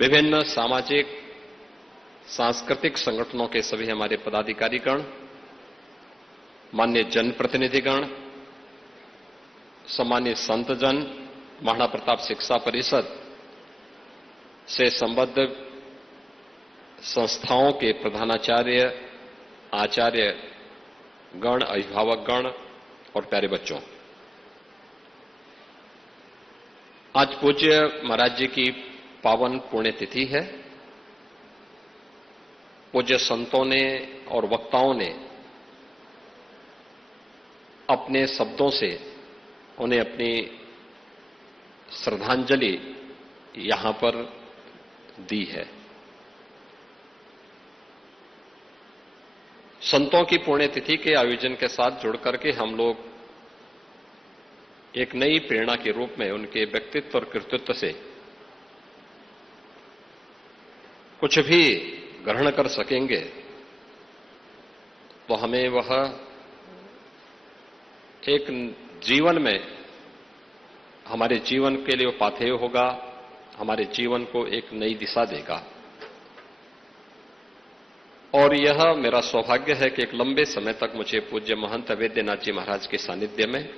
विभिन्न सामाजिक सांस्कृतिक संगठनों के सभी हमारे पदाधिकारीगण, माननीय जनप्रतिनिधिगण, सम्मानित संतजन, महाराणा प्रताप शिक्षा परिषद से संबद्ध संस्थाओं के प्रधानाचार्य, आचार्य गण, अभिभावक गण और प्यारे बच्चों, आज पूज्य महाराज जी की पावन पुण्यतिथि है। पूज्य संतों ने और वक्ताओं ने अपने शब्दों से उन्हें अपनी श्रद्धांजलि यहां पर दी है। संतों की पुण्यतिथि के आयोजन के साथ जुड़कर के हम लोग एक नई प्रेरणा के रूप में उनके व्यक्तित्व और कृतित्व से कुछ भी ग्रहण कर सकेंगे तो हमें वह एक जीवन में, हमारे जीवन के लिए पाथेय होगा, हमारे जीवन को एक नई दिशा देगा। और यह मेरा सौभाग्य है कि एक लंबे समय तक मुझे पूज्य महंत अवैधनाथ जी महाराज के सानिध्य में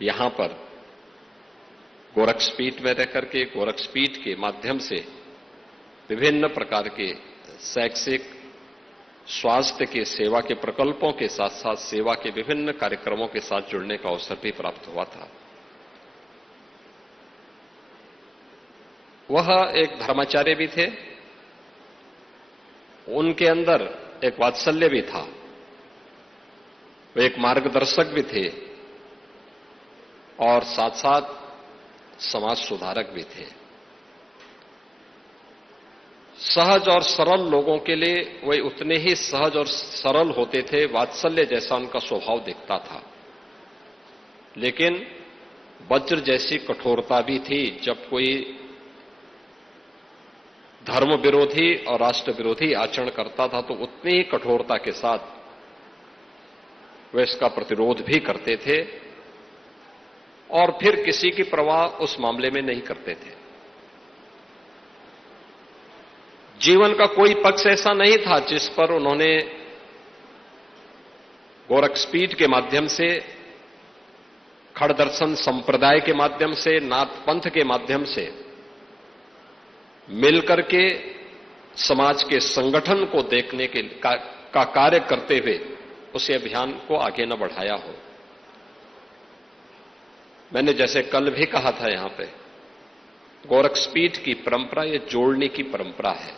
यहां पर गोरक्षपीठ में रहकर के, गोरक्षपीठ के माध्यम से विभिन्न प्रकार के शैक्षिक, स्वास्थ्य के सेवा के प्रकल्पों के साथ साथ सेवा के विभिन्न कार्यक्रमों के साथ जुड़ने का अवसर भी प्राप्त हुआ था। वह एक धर्माचार्य भी थे, उनके अंदर एक वात्सल्य भी था, वे एक मार्गदर्शक भी थे और साथ साथ समाज सुधारक भी थे। सहज और सरल लोगों के लिए वे उतने ही सहज और सरल होते थे, वात्सल्य जैसा उनका स्वभाव दिखता था, लेकिन वज्र जैसी कठोरता भी थी। जब कोई धर्म विरोधी और राष्ट्र विरोधी आचरण करता था तो उतनी ही कठोरता के साथ वे इसका प्रतिरोध भी करते थे और फिर किसी की परवाह उस मामले में नहीं करते थे। जीवन का कोई पक्ष ऐसा नहीं था जिस पर उन्होंने गोरक्षपीठ के माध्यम से, खड़दर्शन संप्रदाय के माध्यम से, नाथ पंथ के माध्यम से मिलकर के समाज के संगठन को देखने का कार्य करते हुए उस अभियान को आगे न बढ़ाया हो। मैंने जैसे कल भी कहा था, यहां पे गोरक्षपीठ की परंपरा ये जोड़ने की परंपरा है।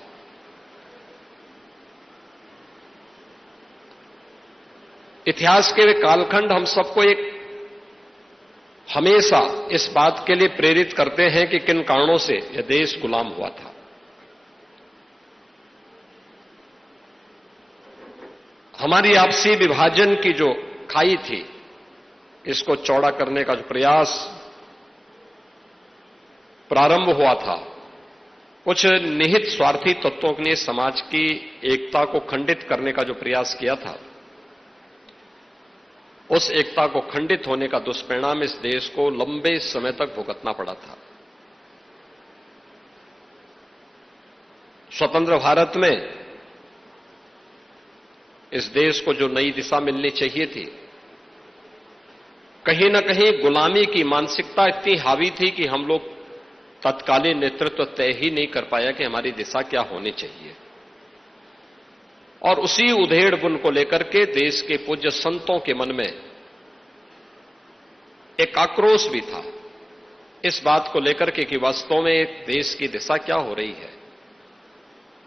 इतिहास के वे कालखंड हम सबको एक हमेशा इस बात के लिए प्रेरित करते हैं कि किन कारणों से यह देश गुलाम हुआ था। हमारी आपसी विभाजन की जो खाई थी, इसको चौड़ा करने का जो प्रयास प्रारंभ हुआ था, कुछ निहित स्वार्थी तत्वों ने समाज की एकता को खंडित करने का जो प्रयास किया था, उस एकता को खंडित होने का दुष्परिणाम इस देश को लंबे समय तक भुगतना पड़ा था। स्वतंत्र भारत में इस देश को जो नई दिशा मिलनी चाहिए थी, कहीं न कहीं गुलामी की मानसिकता इतनी हावी थी कि हम लोग तत्कालीन नेतृत्व तय ही नहीं कर पाया कि हमारी दिशा क्या होनी चाहिए। और उसी उधेड़ बुन को लेकर के देश के पूज्य संतों के मन में एक आक्रोश भी था इस बात को लेकर के कि वास्तव में देश की दिशा क्या हो रही है।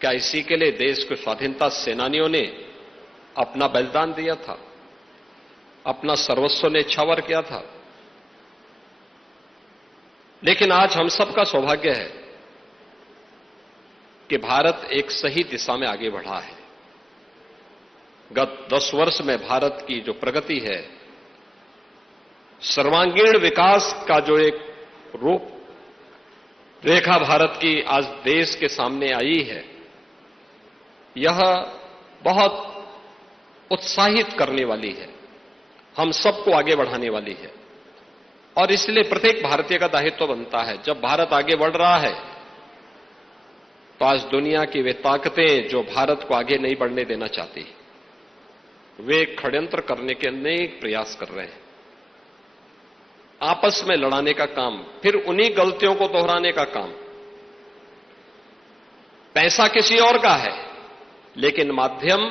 क्या इसी के लिए देश के स्वाधीनता सेनानियों ने अपना बलिदान दिया था, अपना सर्वस्व न्यौछावर किया था? लेकिन आज हम सबका सौभाग्य है कि भारत एक सही दिशा में आगे बढ़ा है। गत 10 वर्ष में भारत की जो प्रगति है, सर्वांगीण विकास का जो एक रूप रेखा भारत की आज देश के सामने आई है, यह बहुत उत्साहित करने वाली है, हम सबको आगे बढ़ाने वाली है। और इसलिए प्रत्येक भारतीय का दायित्व बनता है, जब भारत आगे बढ़ रहा है तो आज दुनिया की वे ताकतें जो भारत को आगे नहीं बढ़ने देना चाहती, वे षड्यंत्र करने के अनेक प्रयास कर रहे हैं। आपस में लड़ाने का काम, फिर उन्हीं गलतियों को दोहराने का काम। पैसा किसी और का है, लेकिन माध्यम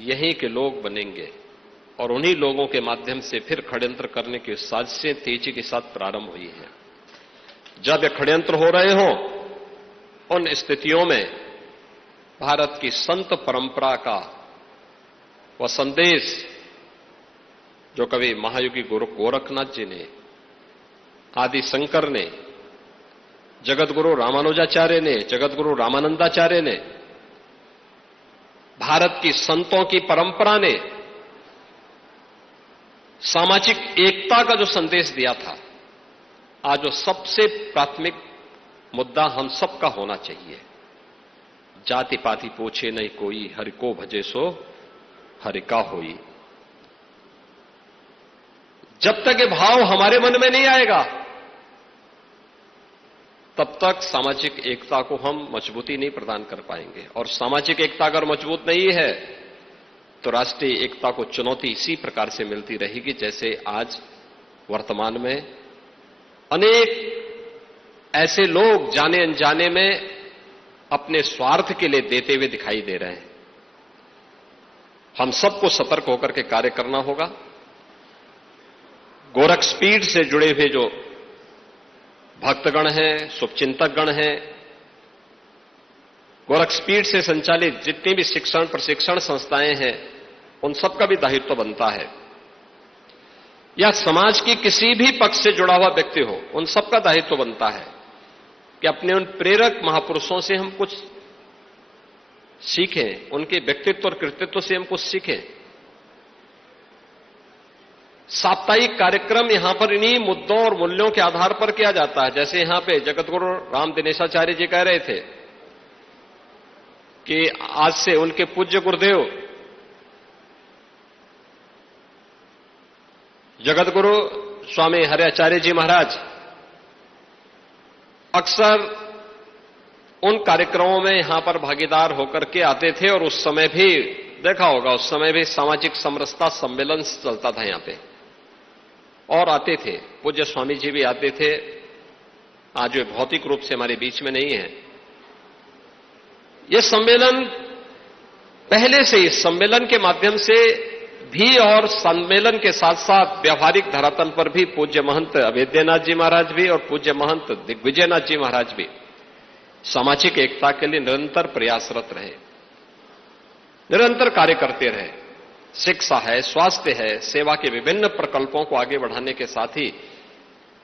यहीं के लोग बनेंगे और उन्हीं लोगों के माध्यम से फिर षड्यंत्र करने की साजिशें तेजी के साथ प्रारंभ हुई हैं। जब ये षड्यंत्र हो रहे हों, उन स्थितियों में भारत की संत परंपरा का वह संदेश जो कवि महायोगी गुरु गोरखनाथ जी ने, आदि शंकर ने, जगतगुरु रामानुजाचार्य ने, जगतगुरु रामानंदाचार्य ने, भारत की संतों की परंपरा ने सामाजिक एकता का जो संदेश दिया था, आज वो सबसे प्राथमिक मुद्दा हम सबका होना चाहिए। जाति पाति पूछे नहीं कोई, हरि को भजे सो हरि का होई। जब तक ये भाव हमारे मन में नहीं आएगा, तब तक सामाजिक एकता को हम मजबूती नहीं प्रदान कर पाएंगे। और सामाजिक एकता अगर मजबूत नहीं है तो राष्ट्रीय एकता को चुनौती इसी प्रकार से मिलती रहेगी, जैसे आज वर्तमान में अनेक ऐसे लोग जाने अनजाने में अपने स्वार्थ के लिए देते हुए दिखाई दे रहे हैं। हम सबको सतर्क होकर के कार्य करना होगा। गोरखपीठ से जुड़े हुए जो भक्तगण हैं, शुभचिंतकगण हैं, गोरखपीठ से संचालित जितनी भी शिक्षण प्रशिक्षण संस्थाएं हैं, उन सबका भी दायित्व बनता है। या समाज की किसी भी पक्ष से जुड़ा हुआ व्यक्ति हो, उन सबका दायित्व बनता है कि अपने उन प्रेरक महापुरुषों से हम कुछ सीखें, उनके व्यक्तित्व और कृतित्व से हम कुछ सीखें। साप्ताहिक कार्यक्रम यहां पर इन्हीं मुद्दों और मूल्यों के आधार पर किया जाता है। जैसे यहां पे जगतगुरु राम दिनेशाचार्य जी कह रहे थे कि आज से उनके पूज्य गुरुदेव जगतगुरु स्वामी हरि आचार्य जी महाराज अक्सर उन कार्यक्रमों में यहां पर भागीदार होकर के आते थे। और उस समय भी देखा होगा, उस समय भी सामाजिक समरसता सम्मेलन चलता था यहां पे, और आते थे। पूज्य स्वामी जी भी आते थे। आज वे भौतिक रूप से हमारे बीच में नहीं है। ये सम्मेलन पहले से इस सम्मेलन के माध्यम से भी और सम्मेलन के साथ साथ व्यावहारिक धरातल पर भी पूज्य महंत अवेद्यनाथ जी महाराज भी और पूज्य महंत दिग्विजयनाथ जी महाराज भी सामाजिक एकता के लिए निरंतर प्रयासरत रहे, निरंतर कार्य करते रहे। शिक्षा है, स्वास्थ्य है, सेवा के विभिन्न प्रकल्पों को आगे बढ़ाने के साथ ही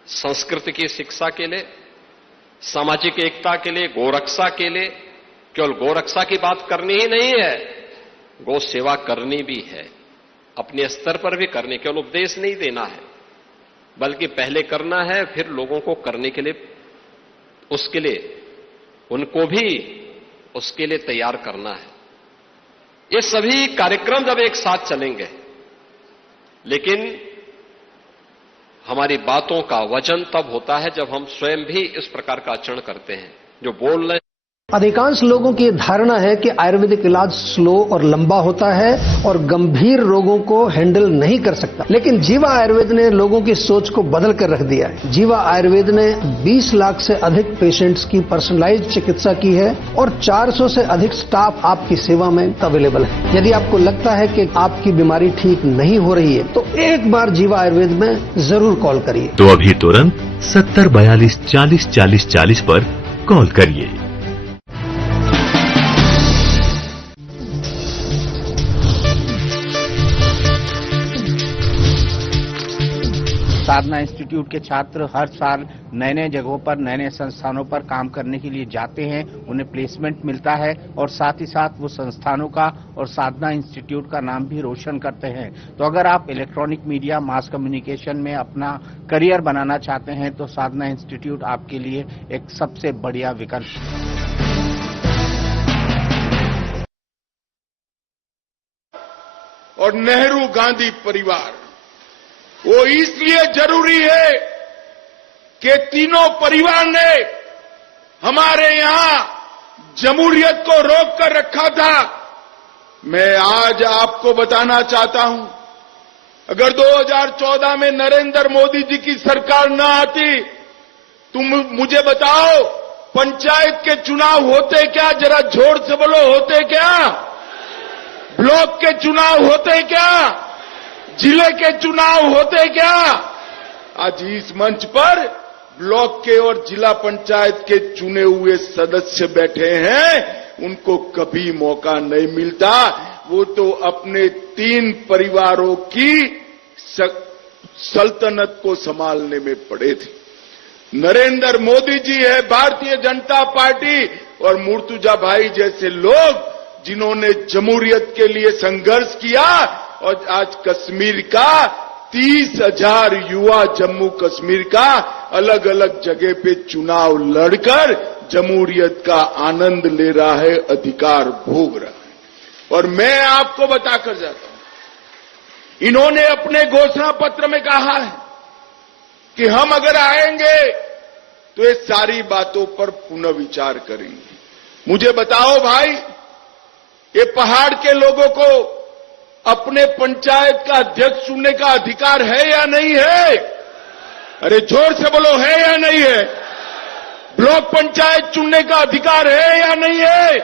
संस्कृति की शिक्षा के लिए, सामाजिक एकता के लिए, गोरक्षा के लिए, केवल गोरक्षा की बात करनी ही नहीं है, गो सेवा करनी भी है, अपने स्तर पर भी करनी। केवल उपदेश नहीं देना है, बल्कि पहले करना है, फिर लोगों को करने के लिए, उसके लिए उनको भी उसके लिए तैयार करना है। ये सभी कार्यक्रम जब एक साथ चलेंगे, लेकिन हमारी बातों का वजन तब होता है जब हम स्वयं भी इस प्रकार का आचरण करते हैं। जो बोल रहे, अधिकांश लोगों की धारणा है कि आयुर्वेदिक इलाज स्लो और लंबा होता है और गंभीर रोगों को हैंडल नहीं कर सकता, लेकिन जीवा आयुर्वेद ने लोगों की सोच को बदल कर रख दिया है। जीवा आयुर्वेद ने 20 लाख से अधिक पेशेंट्स की पर्सनलाइज्ड चिकित्सा की है और 400 से अधिक स्टाफ आपकी सेवा में अवेलेबल है। यदि आपको लगता है कि आपकी बीमारी ठीक नहीं हो रही है, तो एक बार जीवा आयुर्वेद में जरूर कॉल करिए। तो अभी तुरंत 70 42 40 40 40 पर कॉल करिए। साधना इंस्टीट्यूट के छात्र हर साल नए नए जगहों पर, नए नए संस्थानों पर काम करने के लिए जाते हैं, उन्हें प्लेसमेंट मिलता है और साथ ही साथ वो संस्थानों का और साधना इंस्टीट्यूट का नाम भी रोशन करते हैं। तो अगर आप इलेक्ट्रॉनिक मीडिया, मास कम्युनिकेशन में अपना करियर बनाना चाहते हैं तो साधना इंस्टीट्यूट आपके लिए एक सबसे बढ़िया विकल्प है। और नेहरू गांधी परिवार वो इसलिए जरूरी है कि तीनों परिवार ने हमारे यहां जमहूरियत को रोक कर रखा था। मैं आज आपको बताना चाहता हूं, अगर 2014 में नरेंद्र मोदी जी की सरकार न आती, तुम मुझे बताओ पंचायत के चुनाव होते क्या? जरा जोर से बोलो, होते क्या? ब्लॉक के चुनाव होते क्या? जिले के चुनाव होते क्या? आज इस मंच पर ब्लॉक के और जिला पंचायत के चुने हुए सदस्य बैठे हैं, उनको कभी मौका नहीं मिलता। वो तो अपने 3 परिवारों की सल्तनत को संभालने में पड़े थे। नरेंद्र मोदी जी है, भारतीय जनता पार्टी और मुर्तुजा भाई जैसे लोग जिन्होंने जमहूरियत के लिए संघर्ष किया और आज कश्मीर का 30,000 युवा जम्मू कश्मीर का अलग अलग जगह पे चुनाव लड़कर जमहूरियत का आनंद ले रहा है, अधिकार भोग रहा है। और मैं आपको बताकर जाता हूं, इन्होंने अपने घोषणा पत्र में कहा है कि हम अगर आएंगे तो ये सारी बातों पर पुनः विचार करेंगे। मुझे बताओ भाई, ये पहाड़ के लोगों को अपने पंचायत का अध्यक्ष चुनने का अधिकार है या नहीं है? अरे जोर से बोलो, है या नहीं है? ब्लॉक पंचायत चुनने का अधिकार है या नहीं है?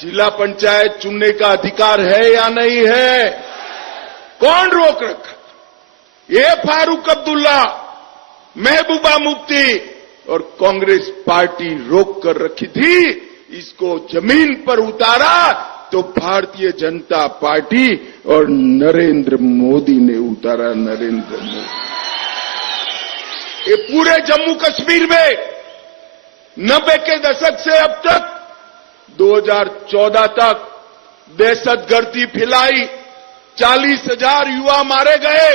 जिला पंचायत चुनने का अधिकार है या नहीं है? कौन रोक रखा? ये फारूक अब्दुल्ला, महबूबा मुफ्ती और कांग्रेस पार्टी रोक कर रखी थी। इसको जमीन पर उतारा तो भारतीय जनता पार्टी और नरेंद्र मोदी ने उतारा। नरेंद्र मोदी ये पूरे जम्मू कश्मीर में 90 के दशक से अब तक 2014 तक दहशतगर्दी फैलाई, 40,000 युवा मारे गए,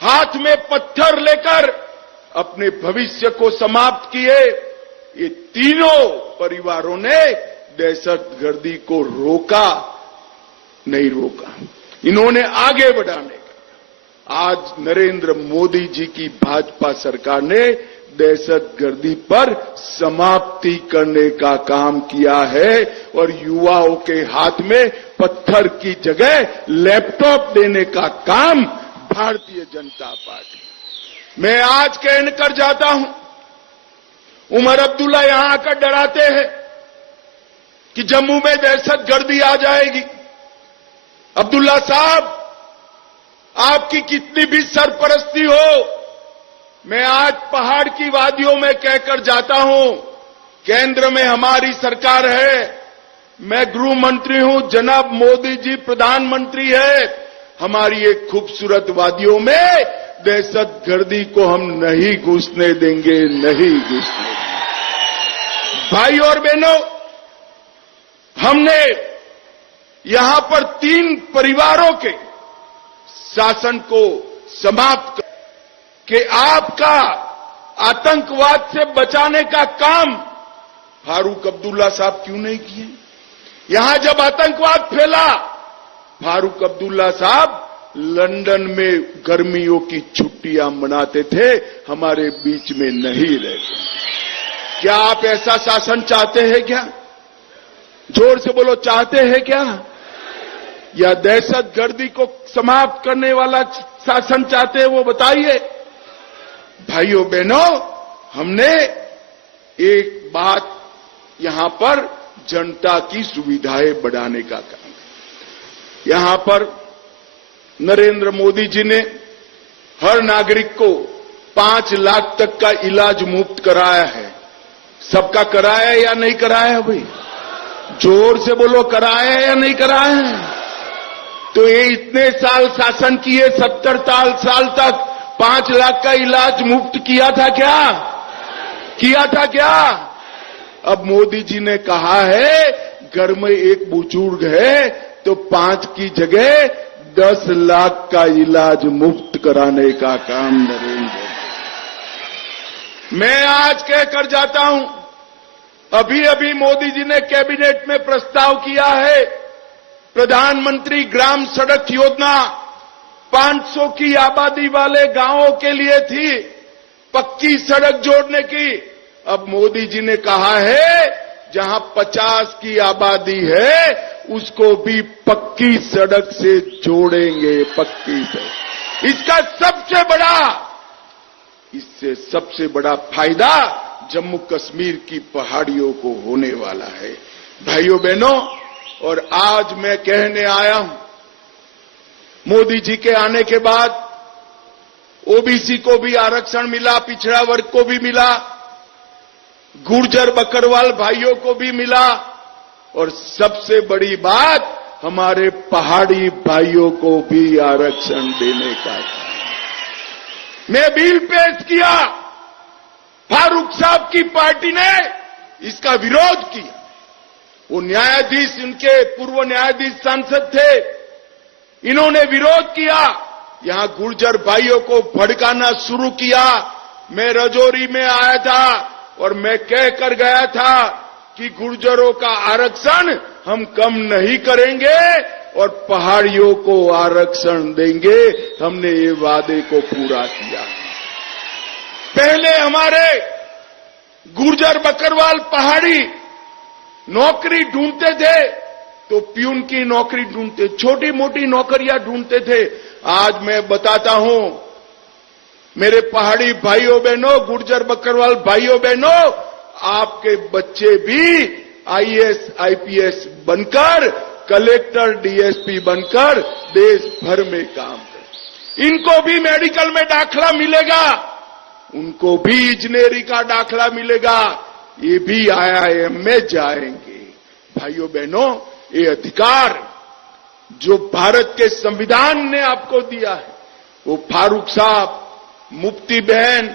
हाथ में पत्थर लेकर अपने भविष्य को समाप्त किए। ये तीनों परिवारों ने दहशतगर्दी को रोका नहीं रोका, इन्होंने आगे बढ़ाने का। आज नरेंद्र मोदी जी की भाजपा सरकार ने दहशतगर्दी पर समाप्ति करने का काम किया है और युवाओं के हाथ में पत्थर की जगह लैपटॉप देने का काम भारतीय जनता पार्टी। मैं आज कहकर जाता हूं, उमर अब्दुल्ला यहां आकर डराते हैं कि जम्मू में दहशतगर्दी आ जाएगी। अब्दुल्ला साहब, आपकी कितनी भी सरपरस्ती हो, मैं आज पहाड़ की वादियों में कहकर जाता हूं, केंद्र में हमारी सरकार है, मैं गृह मंत्री हूं, जनाब मोदी जी प्रधानमंत्री है। हमारी एक खूबसूरत वादियों में दहशतगर्दी को हम नहीं घुसने देंगे, नहीं घुसने देंगे। भाई और बहनों, हमने यहां पर 3 परिवारों के शासन को समाप्त कर कि आपका आतंकवाद से बचाने का काम फारूक अब्दुल्ला साहब क्यों नहीं किए? यहां जब आतंकवाद फैला, फारूक अब्दुल्ला साहब लंदन में गर्मियों की छुट्टियां मनाते थे, हमारे बीच में नहीं रहते। क्या आप ऐसा शासन चाहते हैं क्या? जोर से बोलो, चाहते हैं क्या? या दहशतगर्दी को समाप्त करने वाला शासन चाहते हैं, वो बताइए। भाइयों बहनों, हमने एक बात यहां पर जनता की सुविधाएं बढ़ाने का काम किया। यहां पर नरेंद्र मोदी जी ने हर नागरिक को 5 लाख तक का इलाज मुफ्त कराया है। सबका कराया है या नहीं कराया है? भाई जोर से बोलो, कराया है या नहीं कराया है? तो ये इतने साल शासन किए, 70 साल तक 5 लाख का इलाज मुफ्त किया था क्या? किया था क्या? अब मोदी जी ने कहा है, घर में एक बुजुर्ग है तो 5 की जगह 10 लाख का इलाज मुफ्त कराने का काम नरेंद्र। मैं आज कहकर जाता हूं, अभी अभी मोदी जी ने कैबिनेट में प्रस्ताव किया है, प्रधानमंत्री ग्राम सड़क योजना 500 की आबादी वाले गांवों के लिए थी, पक्की सड़क जोड़ने की। अब मोदी जी ने कहा है जहां 50 की आबादी है उसको भी पक्की सड़क से जोड़ेंगे, पक्की सड़क। इससे सबसे बड़ा फायदा जम्मू कश्मीर की पहाड़ियों को होने वाला है। भाइयों बहनों, और आज मैं कहने आया हूं, मोदी जी के आने के बाद ओबीसी को भी आरक्षण मिला, पिछड़ा वर्ग को भी मिला, गुर्जर बकरवाल भाइयों को भी मिला, और सबसे बड़ी बात हमारे पहाड़ी भाइयों को भी आरक्षण देने का। मैं बिल पेश किया, फारूक साहब की पार्टी ने इसका विरोध किया। वो न्यायाधीश, उनके पूर्व न्यायाधीश सांसद थे, इन्होंने विरोध किया, यहां गुर्जर भाइयों को भड़काना शुरू किया। मैं रजौरी में आया था और मैं कहकर गया था कि गुर्जरों का आरक्षण हम कम नहीं करेंगे और पहाड़ियों को आरक्षण देंगे। हमने ये वादे को पूरा किया। पहले हमारे गुर्जर बकरवाल पहाड़ी नौकरी ढूंढते थे तो प्यून की नौकरी ढूंढते, छोटी मोटी नौकरियां ढूंढते थे। आज मैं बताता हूं मेरे पहाड़ी भाइयों बहनों, गुर्जर बकरवाल भाइयों बहनों, आपके बच्चे भी आईएएस आईपीएस बनकर, कलेक्टर डीएसपी बनकर देश भर में काम करें। इनको भी मेडिकल में दाखला मिलेगा, उनको भी इंजीनियरिंग का दाखला मिलेगा, ये भी आईआईएम में जाएंगे। भाइयों बहनों, ये अधिकार जो भारत के संविधान ने आपको दिया है, वो फारूक साहब, मुफ्ती बहन,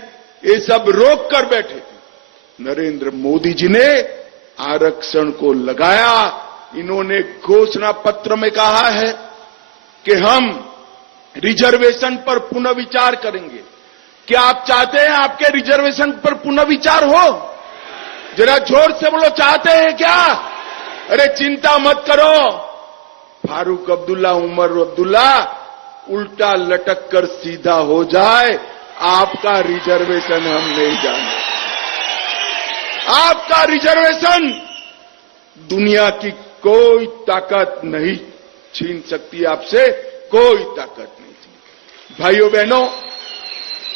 ये सब रोक कर बैठे थे। नरेंद्र मोदी जी ने आरक्षण को लगाया। इन्होंने घोषणा पत्र में कहा है कि हम रिजर्वेशन पर पुनर्विचार करेंगे। क्या आप चाहते हैं आपके रिजर्वेशन पर पुनर्विचार हो? जरा जोर से बोलो, चाहते हैं क्या? अरे चिंता मत करो, फारूक अब्दुल्ला, उमर अब्दुल्ला उल्टा लटक कर सीधा हो जाए, आपका रिजर्वेशन हम नहीं जाने। आपका रिजर्वेशन दुनिया की कोई ताकत नहीं छीन सकती आपसे, कोई ताकत नहीं छीन। भाइयों बहनों,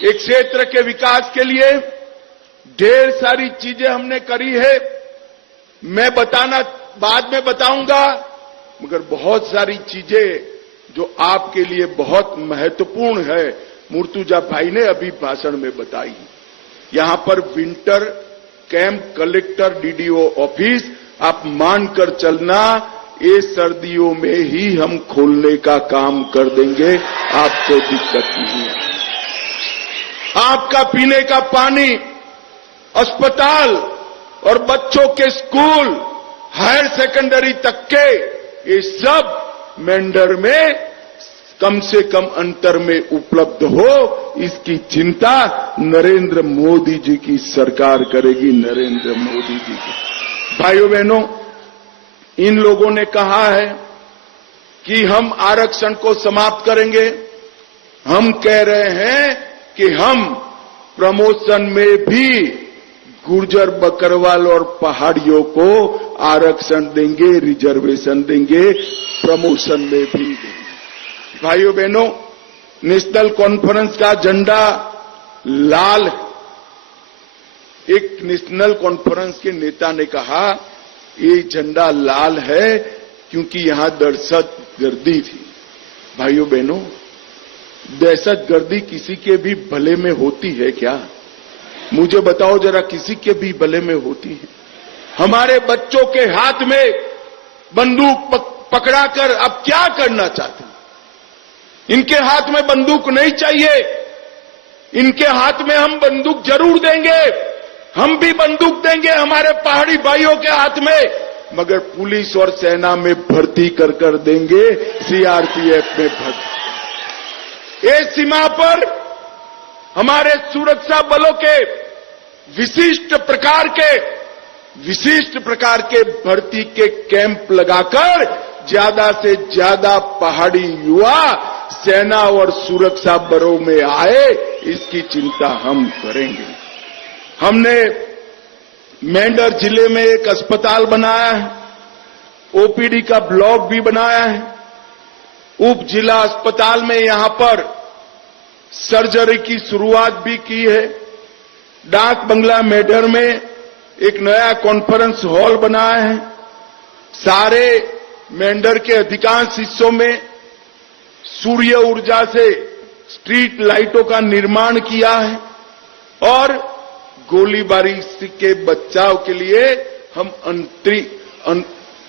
एक क्षेत्र के विकास के लिए ढेर सारी चीजें हमने करी है। मैं बाद में बताऊंगा, मगर बहुत सारी चीजें जो आपके लिए बहुत महत्वपूर्ण है, मुर्तुजा भाई ने अभी भाषण में बताई। यहां पर winter camp, collector, DDO office आप मानकर चलना, ये सर्दियों में ही हम खोलने का काम कर देंगे, आपको दिक्कत नहीं है। आपका पीने का पानी, अस्पताल और बच्चों के स्कूल, हायर सेकेंडरी तक के, ये सब मेंढर में कम से कम अंतर में उपलब्ध हो, इसकी चिंता नरेंद्र मोदी जी की सरकार करेगी। नरेंद्र मोदी जी की। भाइयों बहनों, इन लोगों ने कहा है कि हम आरक्षण को समाप्त करेंगे। हम कह रहे हैं कि हम प्रमोशन में भी गुर्जर बकरवाल और पहाड़ियों को आरक्षण देंगे, रिजर्वेशन देंगे, प्रमोशन में भी देंगे। भाइयों बहनों, नेशनल कॉन्फ्रेंस का झंडा लाल है। एक नेशनल कॉन्फ्रेंस के नेता ने कहा ये झंडा लाल है क्योंकि यहां दहशतगर्दी थी। भाइयों बहनों, दहशतगर्दी किसी के भी भले में होती है क्या? मुझे बताओ जरा, किसी के भी भले में होती है? हमारे बच्चों के हाथ में बंदूक पकड़ाकर अब क्या करना चाहते हैं? इनके हाथ में बंदूक नहीं चाहिए, इनके हाथ में हम बंदूक जरूर देंगे, हम भी बंदूक देंगे हमारे पहाड़ी भाइयों के हाथ में, मगर पुलिस और सेना में भर्ती कर देंगे, सीआरपीएफ में भर्ती। ये सीमा पर हमारे सुरक्षा बलों के विशिष्ट प्रकार के भर्ती के कैंप लगाकर ज्यादा से ज्यादा पहाड़ी युवा सेना और सुरक्षा बलों में आए, इसकी चिंता हम करेंगे। हमने मेंढर जिले में एक अस्पताल बनाया है, ओपीडी का ब्लॉक भी बनाया है। उप जिला अस्पताल में यहां पर सर्जरी की शुरुआत भी की है। डाक बंगला मेंढर में एक नया कॉन्फ्रेंस हॉल बनाया है। सारे मेंढर के अधिकांश हिस्सों में सूर्य ऊर्जा से स्ट्रीट लाइटों का निर्माण किया है और गोलीबारी के बचाव के लिए हम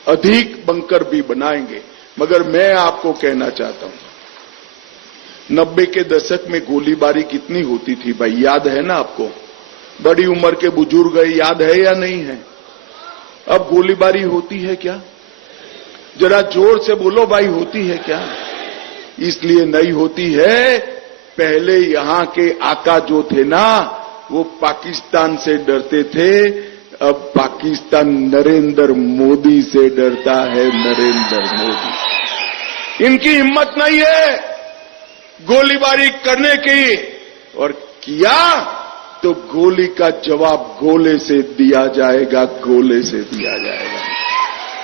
अधिक बंकर भी बनाएंगे। मगर मैं आपको कहना चाहता हूं, 90 के दशक में गोलीबारी कितनी होती थी भाई, याद है ना आपको? बड़ी उम्र के बुजुर्ग याद है या नहीं है? अब गोलीबारी होती है क्या? जरा जोर से बोलो भाई, होती है क्या? इसलिए नहीं होती है, पहले यहां के आका जो थे ना, वो पाकिस्तान से डरते थे। अब पाकिस्तान नरेंद्र मोदी से डरता है। नरेंद्र मोदी, इनकी हिम्मत नहीं है गोलीबारी करने की, और किया तो गोली का जवाब गोले से दिया जाएगा, गोले से दिया जाएगा।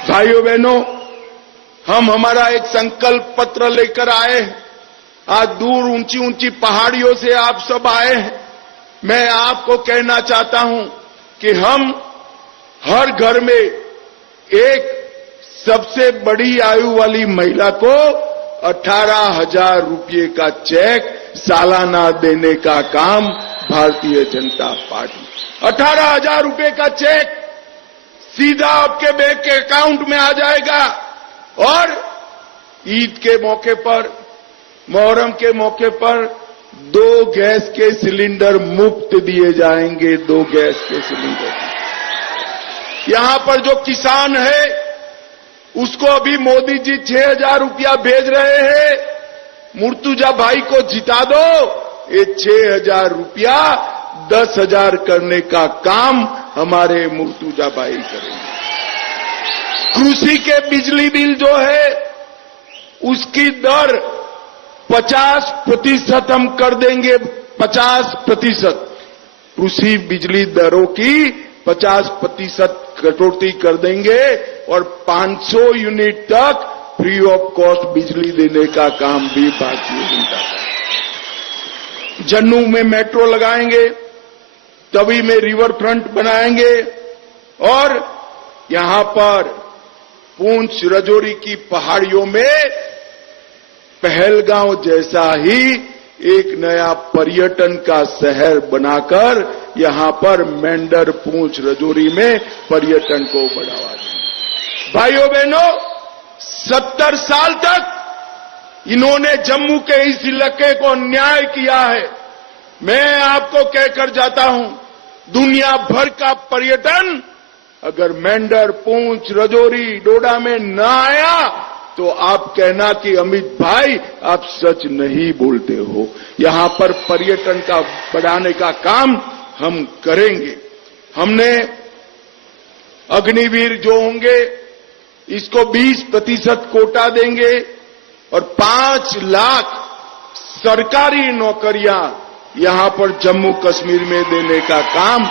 भाइयों बहनों, हम हमारा एक संकल्प पत्र लेकर आए हैं। आज दूर ऊंची ऊंची पहाड़ियों से आप सब आए हैं। मैं आपको कहना चाहता हूं कि हम हर घर में एक सबसे बड़ी आयु वाली महिला को 18,000 रुपये का चेक सालाना देने का काम भारतीय जनता पार्टी, 18,000 रुपये का चेक सीधा आपके बैंक के अकाउंट में आ जाएगा। और ईद के मौके पर, मोहर्रम के मौके पर 2 गैस के सिलेंडर मुफ्त दिए जाएंगे। 2 गैस के सिलेंडर। यहां पर जो किसान है उसको अभी मोदी जी 6,000 रुपया भेज रहे हैं। मुर्तुजा भाई को जिता दो, ये 6,000 रुपया 10,000 करने का काम हमारे मुर्तुजा भाई करेंगे। कृषि के बिजली बिल जो है उसकी दर 50% हम कर देंगे। 50% कृषि बिजली दरों की 50% कटौती कर देंगे और 500 यूनिट तक फ्री ऑफ कॉस्ट बिजली देने का काम भी भारतीय जनता पार्टी। जन्नू में मेट्रो लगाएंगे, तवी में रिवर फ्रंट बनाएंगे और यहां पर पूंछ राजौरी की पहाड़ियों में पहलगांव जैसा ही एक नया पर्यटन का शहर बनाकर यहां पर मेंढर पूंछ राजौरी में पर्यटन को बढ़ावा दें। भाइयों बहनों, 70 साल तक इन्होंने जम्मू के इस इलाके को न्याय किया है। मैं आपको कहकर जाता हूं, दुनिया भर का पर्यटन अगर मेंढर पूंछ राजौरी डोडा में न आया तो आप कहना कि अमित भाई आप सच नहीं बोलते हो। यहां पर पर्यटन का बढ़ाने का काम हम करेंगे। हमने अग्निवीर जो होंगे इसको 20% कोटा देंगे और 5 लाख सरकारी नौकरियां यहां पर जम्मू कश्मीर में देने का काम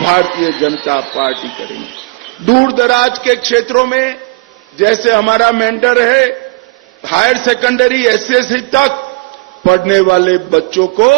भारतीय जनता पार्टी करेंगे। दूर दराज के क्षेत्रों में जैसे हमारा मेंढर है, हायर सेकेंडरी एसएससी तक पढ़ने वाले बच्चों को